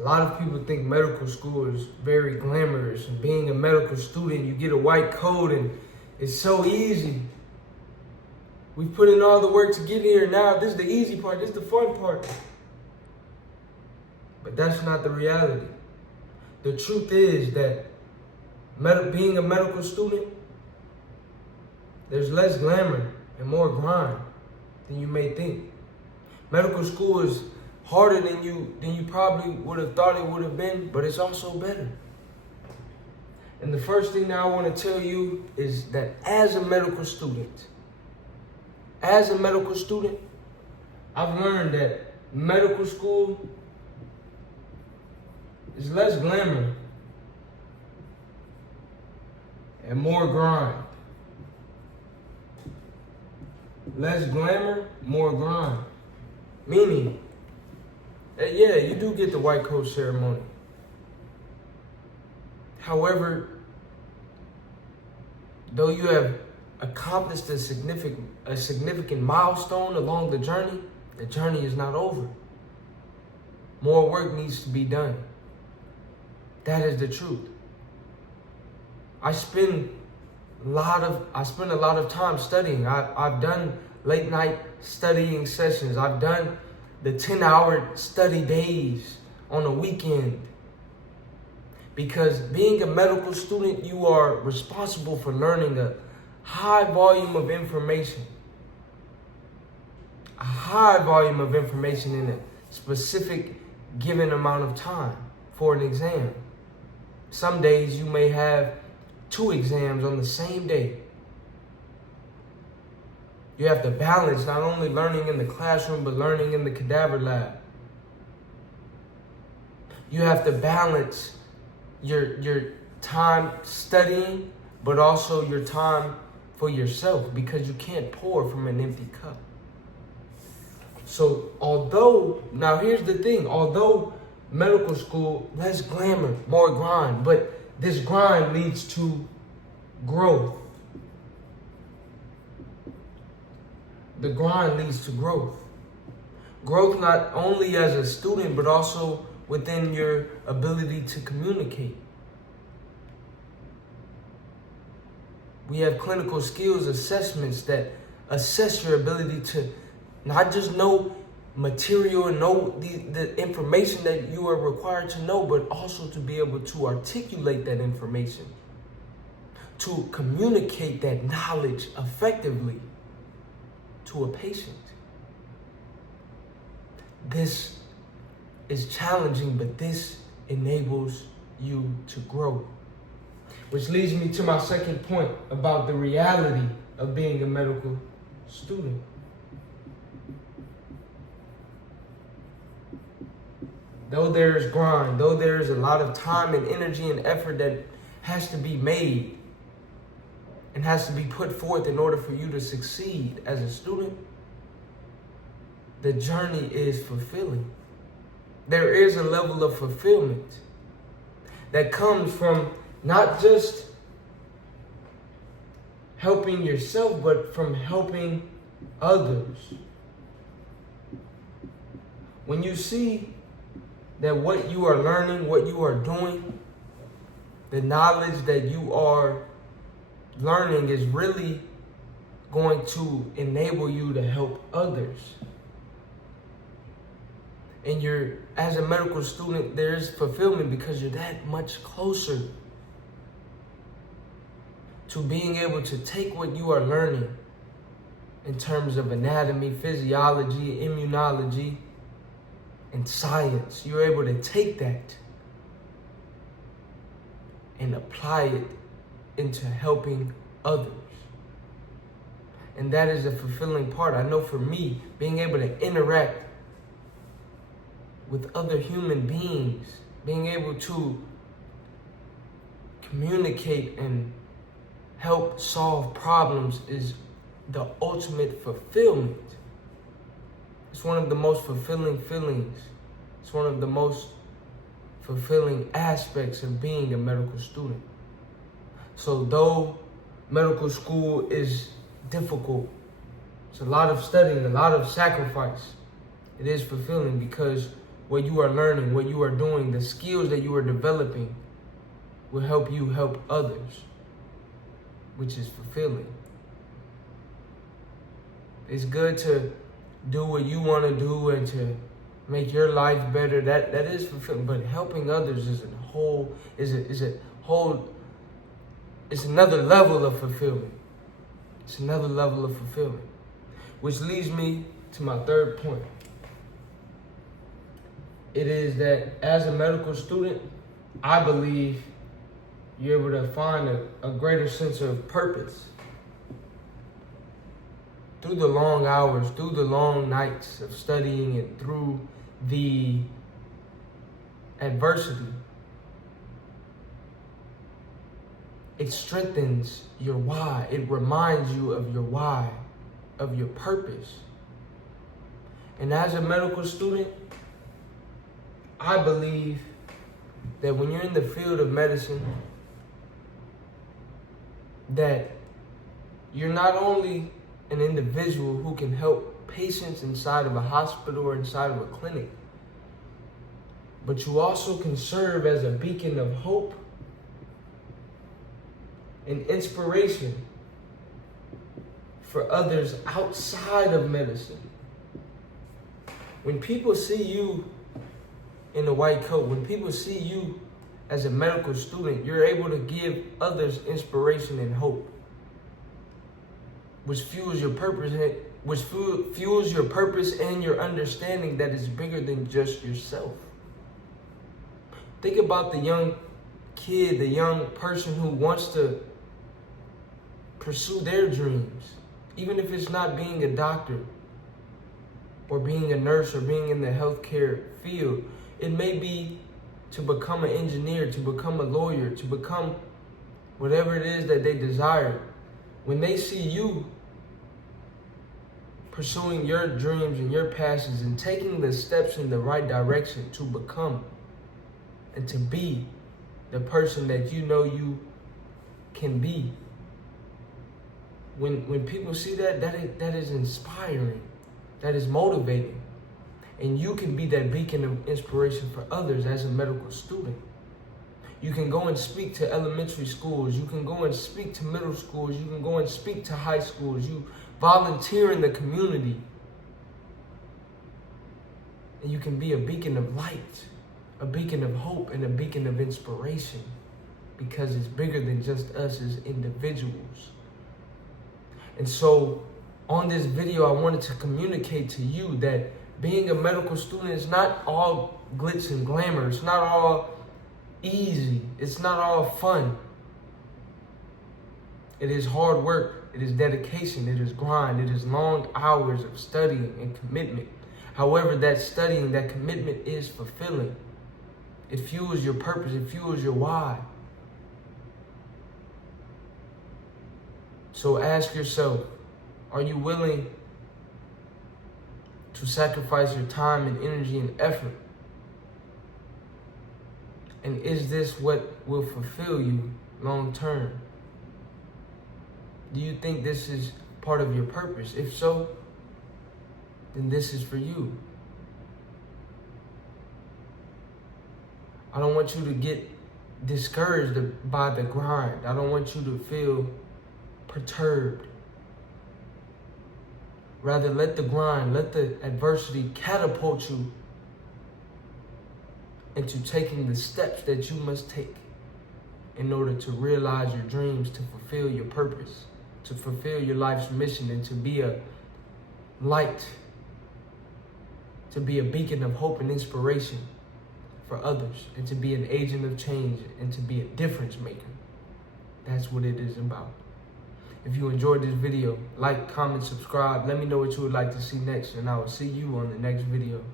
A lot of people think medical school is very glamorous. And being a medical student, you get a white coat and it's so easy. We put in all the work to get here. Now this is the easy part. This is the fun part. But that's not the reality. The truth is that being a medical student, there's less glamour and more grind than you may think. Medical school is harder than you probably would have thought it would have been, but it's also better. And the first thing that I want to tell you is that as a medical student, I've learned that medical school is less glamour and more grind. Less glamour, more grind. Meaning that, yeah, you do get the white coat ceremony. However, though you have accomplished a significant milestone along the journey is not over. More work needs to be done. That is the truth. I spend a lot of time studying. I've done late night studying sessions. I've done the 10-hour study days on a weekend. Because being a medical student, you are responsible for learning a high volume of information. A high volume of information in a specific given amount of time for an exam. Some days you may have 2 exams on the same day. You have to balance not only learning in the classroom, but learning in the cadaver lab. You have to balance your time studying, but also your time for yourself, because you can't pour from an empty cup. So now here's the thing, although medical school, less glamour, more grind, but this grind leads to growth. The grind leads to growth. Growth not only as a student, but also within your ability to communicate. We have clinical skills assessments that assess your ability to not just know material and know the information that you are required to know, but also to be able to articulate that information, to communicate that knowledge effectively to a patient. This is challenging, but this enables you to grow. Which leads me to my second point about the reality of being a medical student. Though there's grind, though there's a lot of time and energy and effort that has to be made and has to be put forth in order for you to succeed as a student, the journey is fulfilling. There is a level of fulfillment that comes from not just helping yourself, but from helping others. When you see that what you are learning, what you are doing, the knowledge that you are learning is really going to enable you to help others. And as a medical student, there is fulfillment because you're that much closer to being able to take what you are learning in terms of anatomy, physiology, immunology, and science. You're able to take that and apply it into helping others. And that is a fulfilling part. I know for me, being able to interact with other human beings, being able to communicate and help solve problems is the ultimate fulfillment. It's one of the most fulfilling feelings. It's one of the most fulfilling aspects of being a medical student. So though medical school is difficult, it's a lot of studying, a lot of sacrifice, it is fulfilling because what you are learning, what you are doing, the skills that you are developing will help you help others, which is fulfilling. It's good to do what you want to do and to make your life better. That is fulfilling. But helping others is it's another level of fulfillment. It's another level of fulfillment. Which leads me to my third point. It is that as a medical student, I believe you're able to find a greater sense of purpose. Through the long hours, through the long nights of studying, and through the adversity, it strengthens your why. It reminds you of your why, of your purpose. And as a medical student, I believe that when you're in the field of medicine, that you're not only an individual who can help patients inside of a hospital or inside of a clinic, but you also can serve as a beacon of hope and inspiration for others outside of medicine. When people see you in a white coat, when people see you as a medical student, you're able to give others inspiration and hope, which fuels your purpose, fuels your purpose and your understanding that it's bigger than just yourself. Think about the young kid, the young person who wants to pursue their dreams, even if it's not being a doctor or being a nurse or being in the healthcare field. It may be to become an engineer, to become a lawyer, to become whatever it is that they desire. When they see you pursuing your dreams and your passions and taking the steps in the right direction to become and to be the person that you know you can be, when people see that is inspiring, that is motivating. And you can be that beacon of inspiration for others as a medical student. You can go and speak to elementary schools. You can go and speak to middle schools. You can go and speak to high schools. You volunteer in the community. And you can be a beacon of light, a beacon of hope, and a beacon of inspiration, because it's bigger than just us as individuals. And so on this video, I wanted to communicate to you that being a medical student is not all glitz and glamour. It's not all easy. It's not all fun. It is hard work. It is dedication. It is grind. It is long hours of studying and commitment. However, that studying, that commitment is fulfilling. It fuels your purpose. It fuels your why. So ask yourself, are you willing to sacrifice your time and energy and effort? And is this what will fulfill you long term? Do you think this is part of your purpose? If so, then this is for you. I don't want you to get discouraged by the grind. I don't want you to feel perturbed. Rather, let the grind, let the adversity catapult you into taking the steps that you must take in order to realize your dreams, to fulfill your purpose, to fulfill your life's mission, and to be a light, to be a beacon of hope and inspiration for others, and to be an agent of change, and to be a difference maker. That's what it is about. If you enjoyed this video, like, comment, subscribe. Let me know what you would like to see next, and I will see you on the next video.